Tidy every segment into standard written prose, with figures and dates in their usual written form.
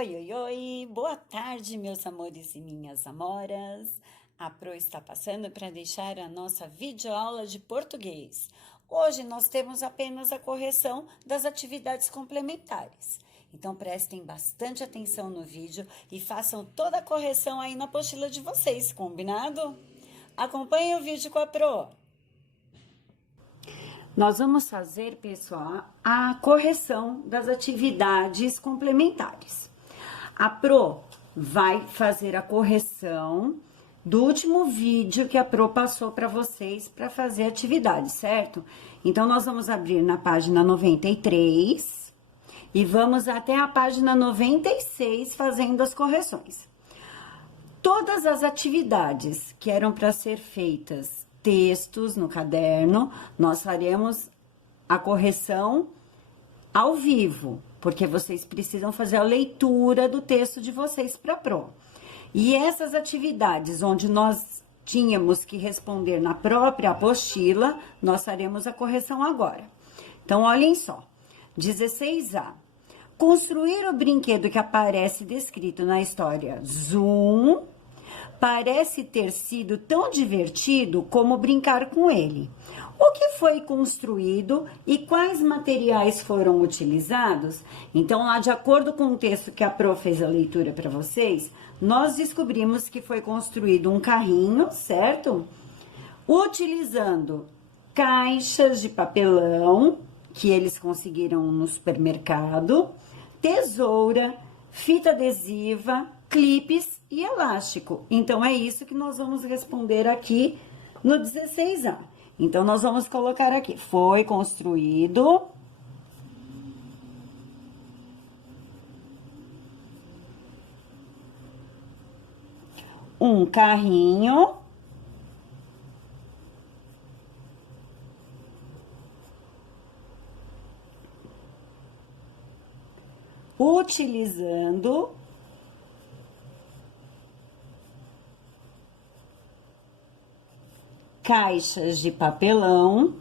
Oi, oi, oi, boa tarde, meus amores e minhas amoras. A Pro está passando para deixar a nossa videoaula de português. Hoje nós temos apenas a correção das atividades complementares. Então prestem bastante atenção no vídeo e façam toda a correção aí na apostila de vocês, combinado? Acompanhe o vídeo com a Pro. Nós vamos fazer, pessoal, a correção das atividades complementares. A Pro vai fazer a correção do último vídeo que a Pro passou para vocês para fazer atividade, certo? Então, nós vamos abrir na página 93 e vamos até a página 96 fazendo as correções. Todas as atividades que eram para ser feitas, textos no caderno, nós faremos a correção ao vivo, porque vocês precisam fazer a leitura do texto de vocês para a Pro. E essas atividades onde nós tínhamos que responder na própria apostila, nós faremos a correção agora. Então, olhem só. 16A. Construir o brinquedo que aparece descrito na história Zoom parece ter sido tão divertido como brincar com ele. O que foi construído e quais materiais foram utilizados? Então, lá de acordo com o texto que a Pro fez a leitura para vocês, nós descobrimos que foi construído um carrinho, certo? Utilizando caixas de papelão, que eles conseguiram no supermercado, tesoura, fita adesiva, clipes e elástico. Então, é isso que nós vamos responder aqui no 16A. Então, nós vamos colocar aqui, foi construído um carrinho utilizando caixas de papelão,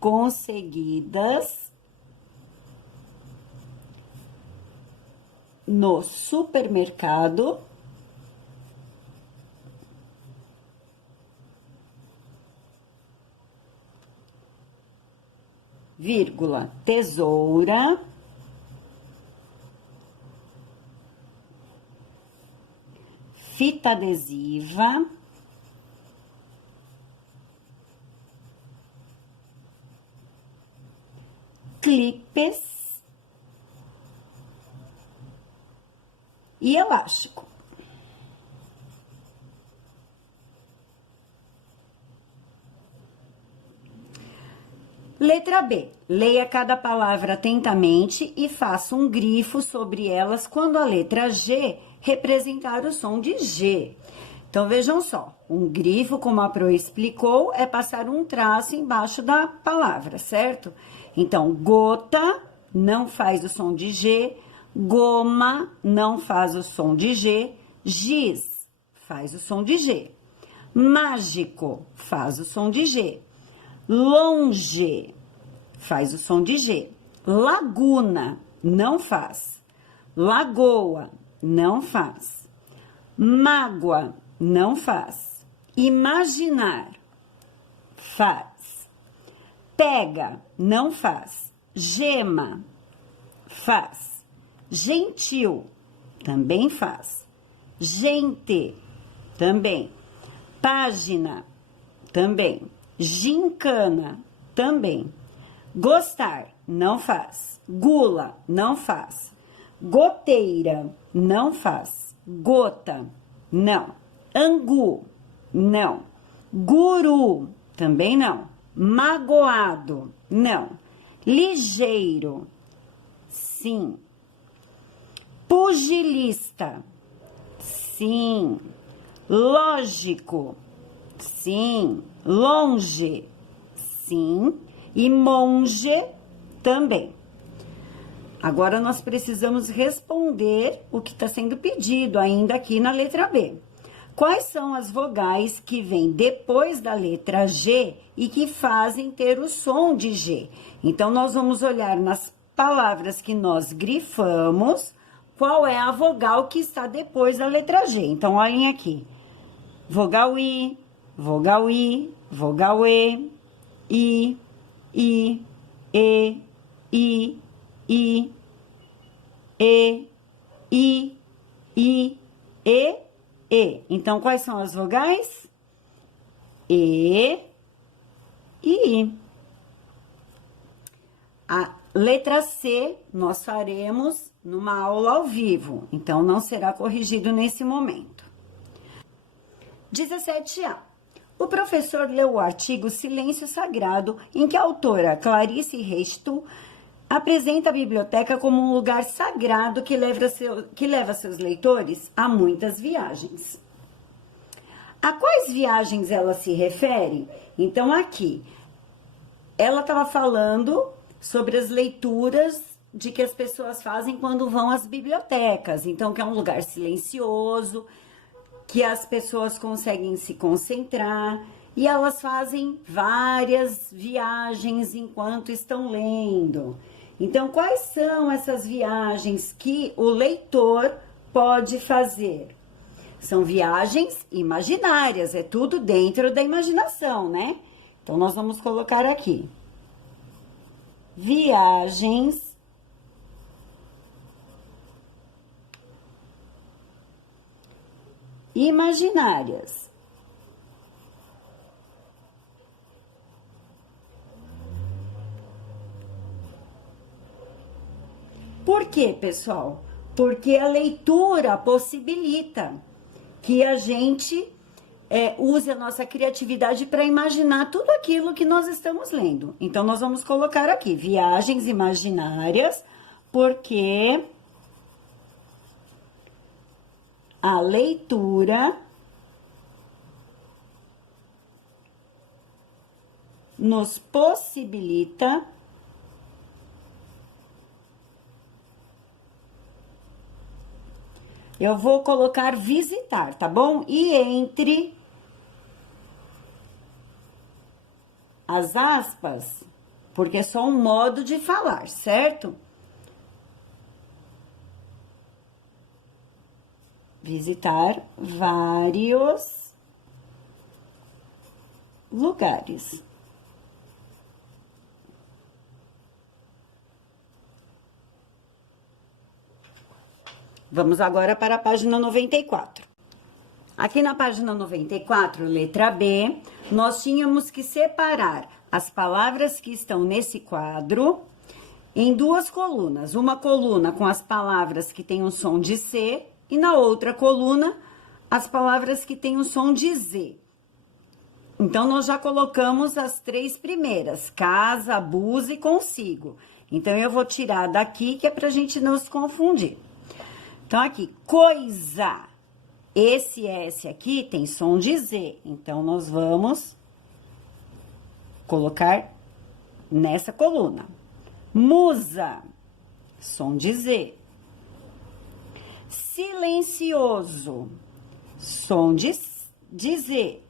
conseguidas no supermercado, vírgula, tesoura, fita adesiva, clipes e elástico. Letra B. Leia cada palavra atentamente e faça um grifo sobre elas quando a letra G representar o som de G. Então, vejam só. Um grifo, como a Pro explicou, é passar um traço embaixo da palavra, certo? Então, gota não faz o som de G, goma não faz o som de G, giz faz o som de G, mágico faz o som de G, longe faz o som de G, laguna não faz, lagoa não faz, mágoa não faz, imaginar faz, pega não faz, gema faz, gentil também faz, gente também, página também, gincana também, gostar não faz, gula não faz, goteira não faz, gota não, angu não, guru também não, magoado não, ligeiro sim, pugilista sim, lógico sim, longe sim, e monge também. Agora, nós precisamos responder o que está sendo pedido ainda aqui na letra B. Quais são as vogais que vêm depois da letra G e que fazem ter o som de G? Então, nós vamos olhar nas palavras que nós grifamos, qual é a vogal que está depois da letra G. Então, olhem aqui. Vogal I, vogal I, vogal E, I, E, I, I, I, I, E. Então, quais são as vogais? E I. A letra C, nós faremos numa aula ao vivo, então não será corrigido nesse momento. 17A. O professor leu o artigo Silêncio Sagrado, em que a autora Clarice Reichel apresenta a biblioteca como um lugar sagrado que leva seus leitores a muitas viagens. A quais viagens ela se refere? Então, aqui, ela estava falando sobre as leituras de que as pessoas fazem quando vão às bibliotecas. Então, que é um lugar silencioso, que as pessoas conseguem se concentrar e elas fazem várias viagens enquanto estão lendo. Então, quais são essas viagens que o leitor pode fazer? São viagens imaginárias, é tudo dentro da imaginação, né? Então, nós vamos colocar aqui. Viagens imaginárias. Por quê, pessoal? Porque a leitura possibilita que a gente use a nossa criatividade para imaginar tudo aquilo que nós estamos lendo. Então, nós vamos colocar aqui, viagens imaginárias, porque a leitura nos possibilita eu vou colocar visitar, tá bom? E entre as aspas, porque é só um modo de falar, certo? Visitar vários lugares. Vamos agora para a página 94. Aqui na página 94, letra B, nós tínhamos que separar as palavras que estão nesse quadro em duas colunas. Uma coluna com as palavras que têm o som de C e na outra coluna as palavras que têm o som de Z. Então, nós já colocamos as três primeiras, casa, abusa e consigo. Então, eu vou tirar daqui que é pra gente não se confundir. Então, aqui, coisa. Esse S aqui tem som de Z. Então, nós vamos colocar nessa coluna. Musa, som de Z. Silencioso, som de Z.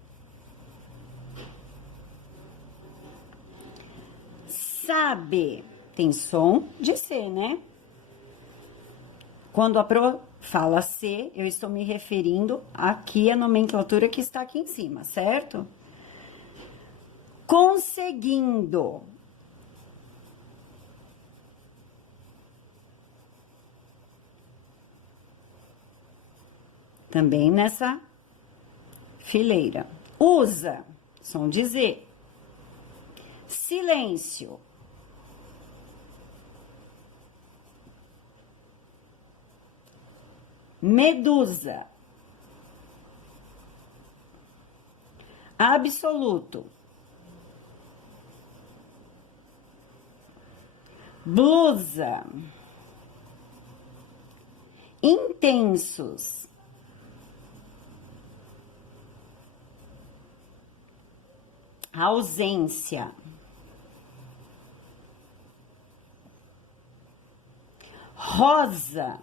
Sabe, tem som de C, né? Quando a Pro fala C, eu estou me referindo aqui à nomenclatura que está aqui em cima, certo? Conseguindo. Também nessa fileira. Usa, som de Z. Silêncio. Medusa. Absoluto. Blusa. Intensos. Ausência. rosa.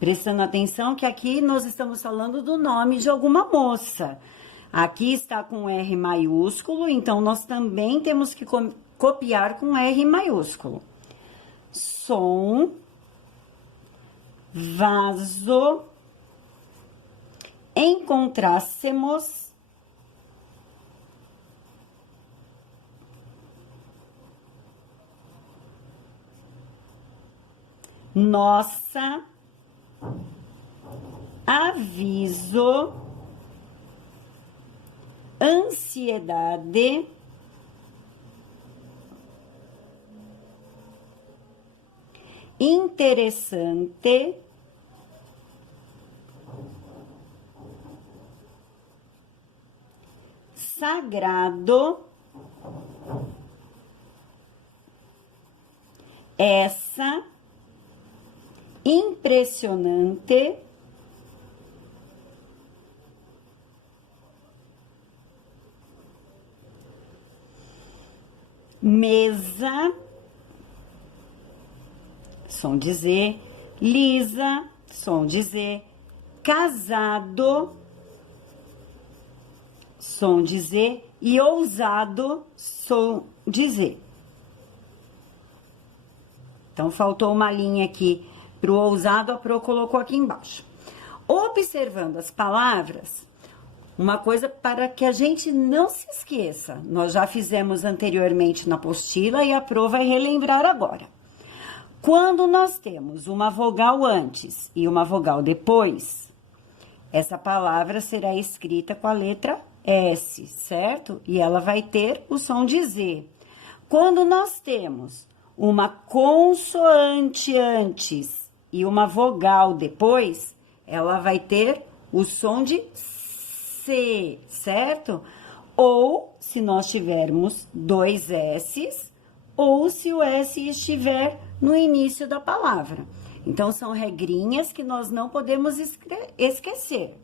Prestando atenção que aqui nós estamos falando do nome de alguma moça. Aqui está com R maiúsculo, então nós também temos que copiar com R maiúsculo. Som, vaso, encontrássemos nossa, aviso, ansiedade, interessante, sagrado, essa, impressionante, mesa, som de Z, lisa, som de Z, casado, som de Z, e ousado, som de Z. Então, faltou uma linha aqui para o ousado, a Pro colocou aqui embaixo. Observando as palavras, uma coisa para que a gente não se esqueça. Nós já fizemos anteriormente na apostila e a Pro vai relembrar agora. Quando nós temos uma vogal antes e uma vogal depois, essa palavra será escrita com a letra S, certo? E ela vai ter o som de Z. Quando nós temos uma consoante antes e uma vogal depois, ela vai ter o som de C, certo? Ou se nós tivermos dois S's, ou se o S estiver no início da palavra. Então, são regrinhas que nós não podemos esquecer.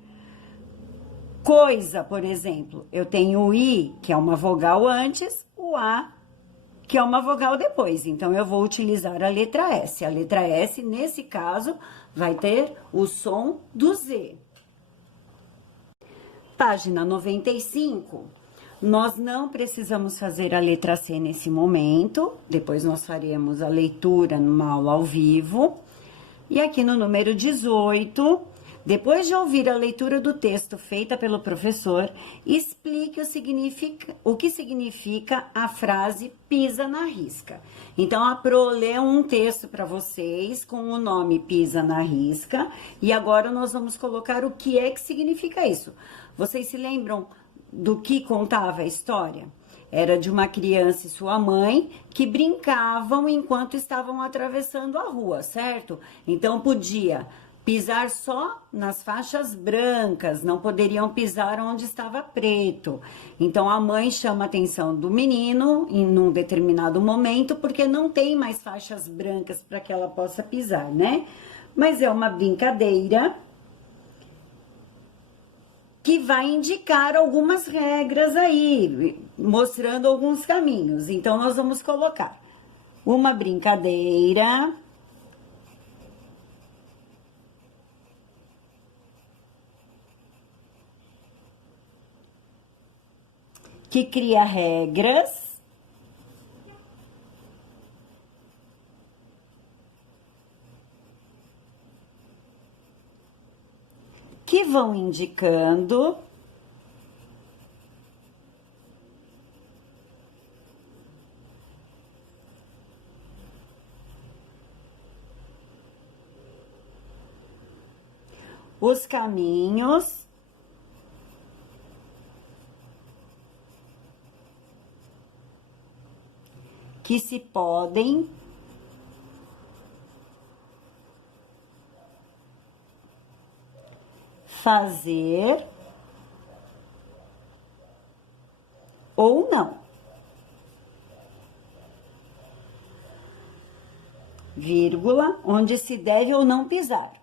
Coisa, por exemplo, eu tenho o I, que é uma vogal antes, o A, que é uma vogal depois. Então, eu vou utilizar a letra S. A letra S, nesse caso, vai ter o som do Z. Página 95, nós não precisamos fazer a letra C nesse momento. Depois, nós faremos a leitura numa aula ao vivo. E aqui no número 18... Depois de ouvir a leitura do texto feita pelo professor, explique o que significa a frase pisa na risca. Então, a Pro leu um texto para vocês com o nome pisa na risca e agora nós vamos colocar o que é que significa isso. Vocês se lembram do que contava a história? Era de uma criança e sua mãe que brincavam enquanto estavam atravessando a rua, certo? Então, podia pisar só nas faixas brancas, não poderiam pisar onde estava preto. Então, a mãe chama a atenção do menino em um determinado momento, porque não tem mais faixas brancas para que ela possa pisar, né? Mas é uma brincadeira que vai indicar algumas regras aí, mostrando alguns caminhos. Então, nós vamos colocar uma brincadeira que cria regras que vão indicando os caminhos que se podem fazer ou não. Vírgula, onde se deve ou não pisar.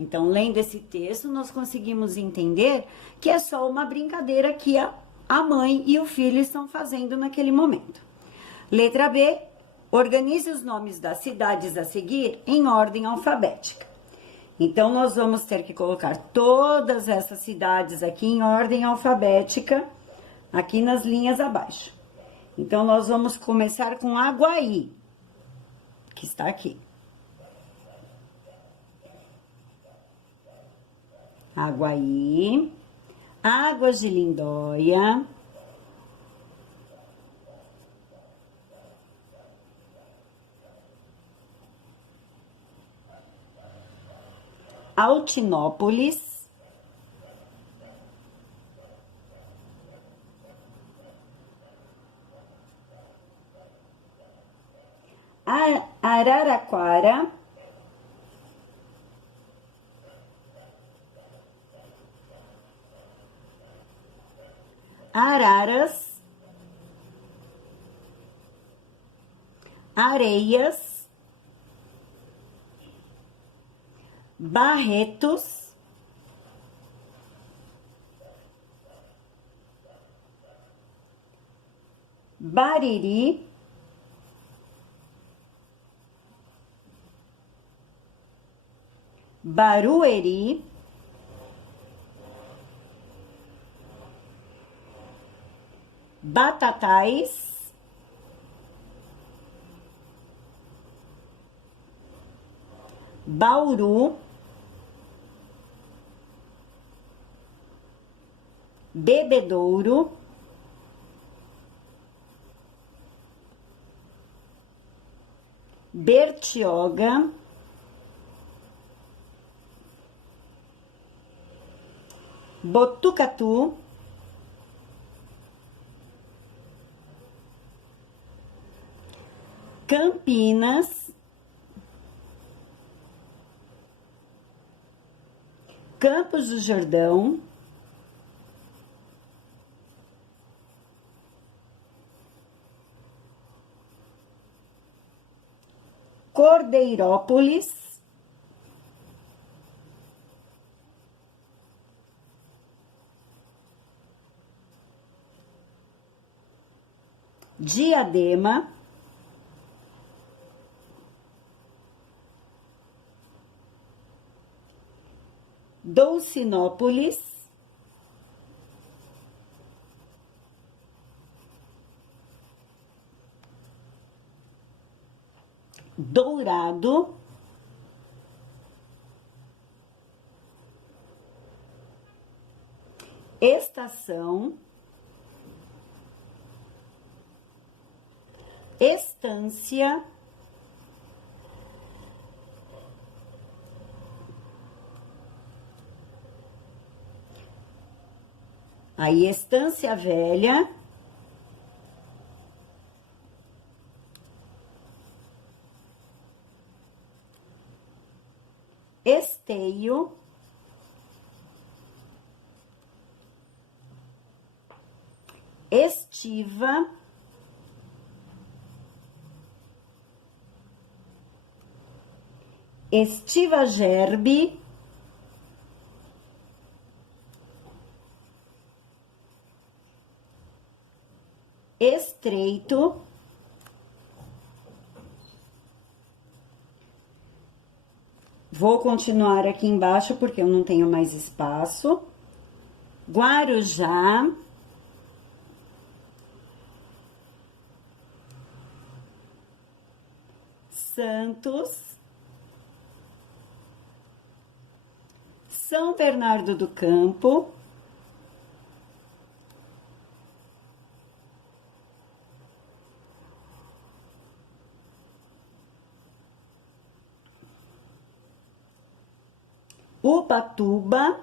Então, lendo esse texto, nós conseguimos entender que é só uma brincadeira que a mãe e o filho estão fazendo naquele momento. Letra B, organize os nomes das cidades a seguir em ordem alfabética. Então, nós vamos ter que colocar todas essas cidades aqui em ordem alfabética, aqui nas linhas abaixo. Então, nós vamos começar com Aguaí, que está aqui. Aguaí, Águas de Lindóia, Altinópolis, Araraquara, Araras, Areias, Barretos, Bariri, Barueri, Batatais, Bauru, Bebedouro, Bertioga, Botucatu, Campinas, Campos do Jordão, Cordeirópolis, Diadema, Dolcinópolis, Dourado, Estação, Estância, aí Estância Velha, Esteio, Estiva, Estiva Gerbe, Estreito, vou continuar aqui embaixo porque eu não tenho mais espaço, Guarujá, Santos, São Bernardo do Campo, Ubatuba,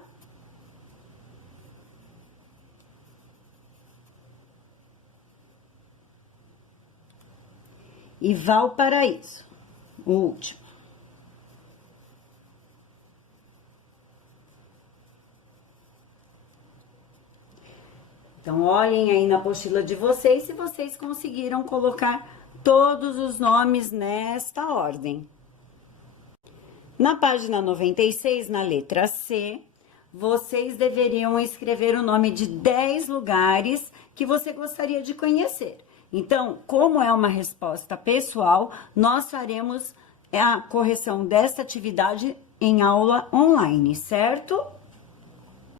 e Valparaíso, o último. Então, olhem aí na apostila de vocês se vocês conseguiram colocar todos os nomes nesta ordem. Na página 96, na letra C, vocês deveriam escrever o nome de 10 lugares que você gostaria de conhecer. Então, como é uma resposta pessoal, nós faremos a correção desta atividade em aula online, certo?